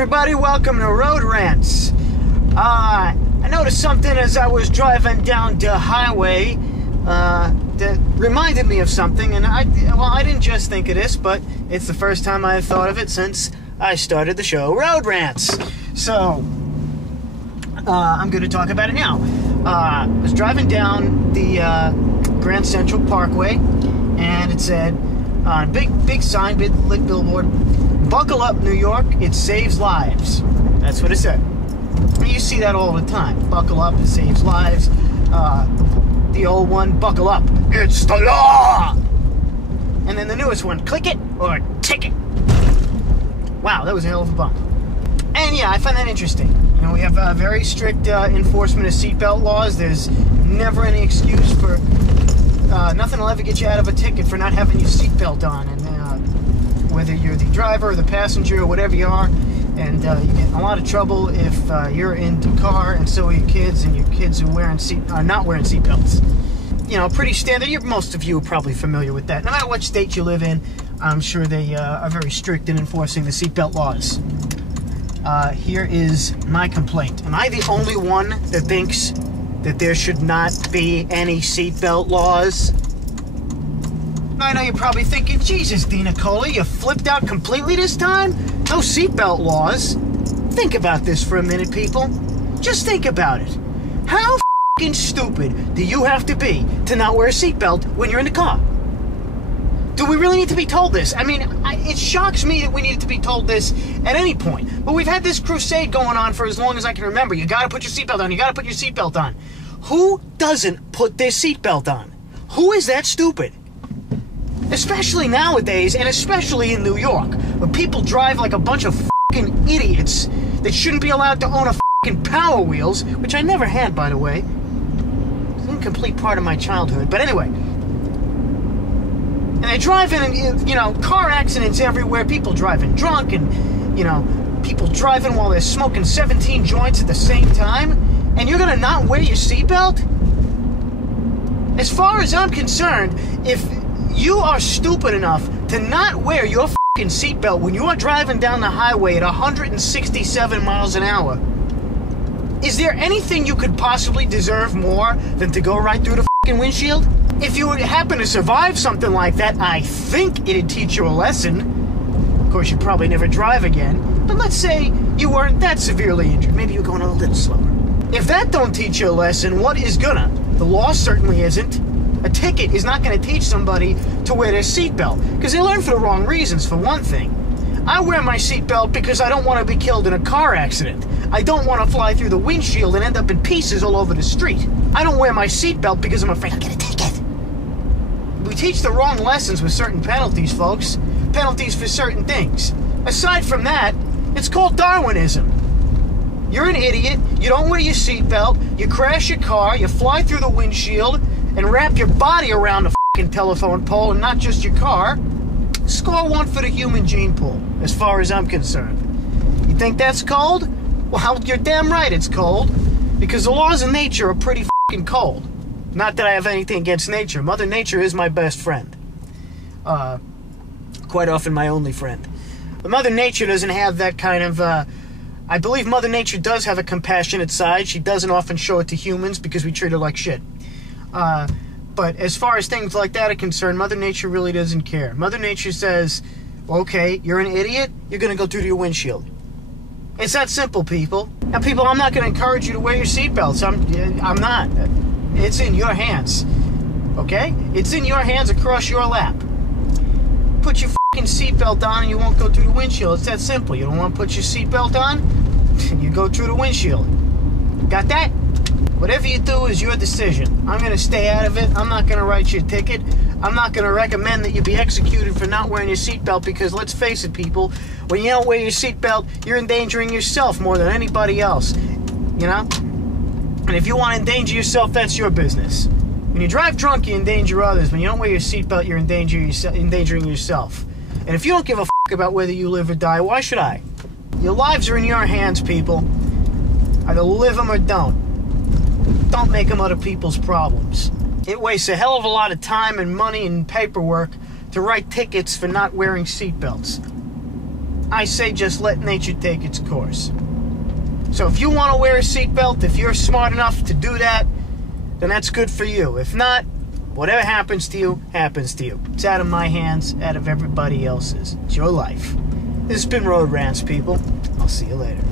everybody, welcome to Road Rants. I noticed something as I was driving down the highway that reminded me of something, and I didn't just think of this, but it's the first time I've thought of it since I started the show Road Rants. So, I'm going to talk about it now. I was driving down the Grand Central Parkway, and it said, on a big sign, big lit billboard, "Buckle up, New York, it saves lives." That's what it said. You see that all the time. Buckle up, it saves lives. The old one, buckle up, it's the law. And then the newest one, click it or ticket. Wow, that was a hell of a bump. And yeah, I find that interesting. You know, we have very strict enforcement of seatbelt laws. There's never any excuse for nothing will ever get you out of a ticket for not having your seatbelt on. And whether you're the driver or the passenger or whatever you are, and you get in a lot of trouble if you're in the car and so are your kids, and your kids are not wearing seatbelts. You know, pretty standard. Most of you are probably familiar with that. No matter what state you live in, I'm sure they are very strict in enforcing the seatbelt laws. Here is my complaint. Am I the only one that thinks that there should not be any seatbelt laws? I know you're probably thinking, Jesus, Dina Cola, you flipped out completely this time? No seatbelt laws? Think about this for a minute, people. Just think about it. How f***ing stupid do you have to be to not wear a seatbelt when you're in the car? Do we really need to be told this? I mean, it shocks me that we needed to be told this at any point. But we've had this crusade going on for as long as I can remember. You gotta put your seatbelt on. You gotta put your seatbelt on. Who doesn't put their seatbelt on? Who is that stupid? Especially nowadays, and especially in New York, where people drive like a bunch of f***ing idiots that shouldn't be allowed to own a f***ing Power Wheels, which I never had, by the way. It's an incomplete part of my childhood. But anyway. And they drive in, and, you know, car accidents everywhere, people driving drunk, and, you know, people driving while they're smoking 17 joints at the same time, and you're gonna not wear your seatbelt? As far as I'm concerned, if you are stupid enough to not wear your f***ing seatbelt when you are driving down the highway at 167 miles an hour, is there anything you could possibly deserve more than to go right through the f***ing windshield? If you would happen to survive something like that, I think it'd teach you a lesson. Of course, you'd probably never drive again, but let's say you weren't that severely injured. Maybe you're going a little slower. If that don't teach you a lesson, what is gonna? The law certainly isn't. A ticket is not going to teach somebody to wear their seatbelt, because they learn for the wrong reasons, for one thing. I wear my seatbelt because I don't want to be killed in a car accident. I don't want to fly through the windshield and end up in pieces all over the street. I don't wear my seatbelt because I'm afraid I'll get a ticket. We teach the wrong lessons with certain penalties, folks. Penalties for certain things. Aside from that, it's called Darwinism. You're an idiot, you don't wear your seatbelt, you crash your car, you fly through the windshield, and wrap your body around the f***ing telephone pole and not just your car. Score one for the human gene pool, as far as I'm concerned. You think that's cold? Well, you're damn right it's cold, because the laws of nature are pretty f***ing cold. Not that I have anything against nature. Mother Nature is my best friend. Quite often my only friend. But Mother Nature doesn't have that kind of, I believe Mother Nature does have a compassionate side. She doesn't often show it to humans because we treat her like shit. But as far as things like that are concerned, Mother Nature really doesn't care. Mother Nature says, okay, you're an idiot, you're going to go through your windshield. It's that simple, people. Now, people, I'm not going to encourage you to wear your seatbelts. I'm not. It's in your hands. Okay? It's in your hands across your lap. Put your f***ing seatbelt on and you won't go through the windshield. It's that simple. You don't want to put your seatbelt on, you go through the windshield. Got that? Whatever you do is your decision. I'm going to stay out of it. I'm not going to write you a ticket. I'm not going to recommend that you be executed for not wearing your seatbelt, because let's face it, people, when you don't wear your seatbelt, you're endangering yourself more than anybody else. You know? And if you want to endanger yourself, that's your business. When you drive drunk, you endanger others. When you don't wear your seatbelt, you're endangering yourself. And if you don't give a f*** about whether you live or die, why should I? Your lives are in your hands, people. Either live them or don't. Don't make them other people's problems. It wastes a hell of a lot of time and money and paperwork to write tickets for not wearing seatbelts. I say just let nature take its course. So if you want to wear a seatbelt, if you're smart enough to do that, then that's good for you. If not, whatever happens to you, happens to you. It's out of my hands, out of everybody else's. It's your life. This has been Road Rants, people. I'll see you later.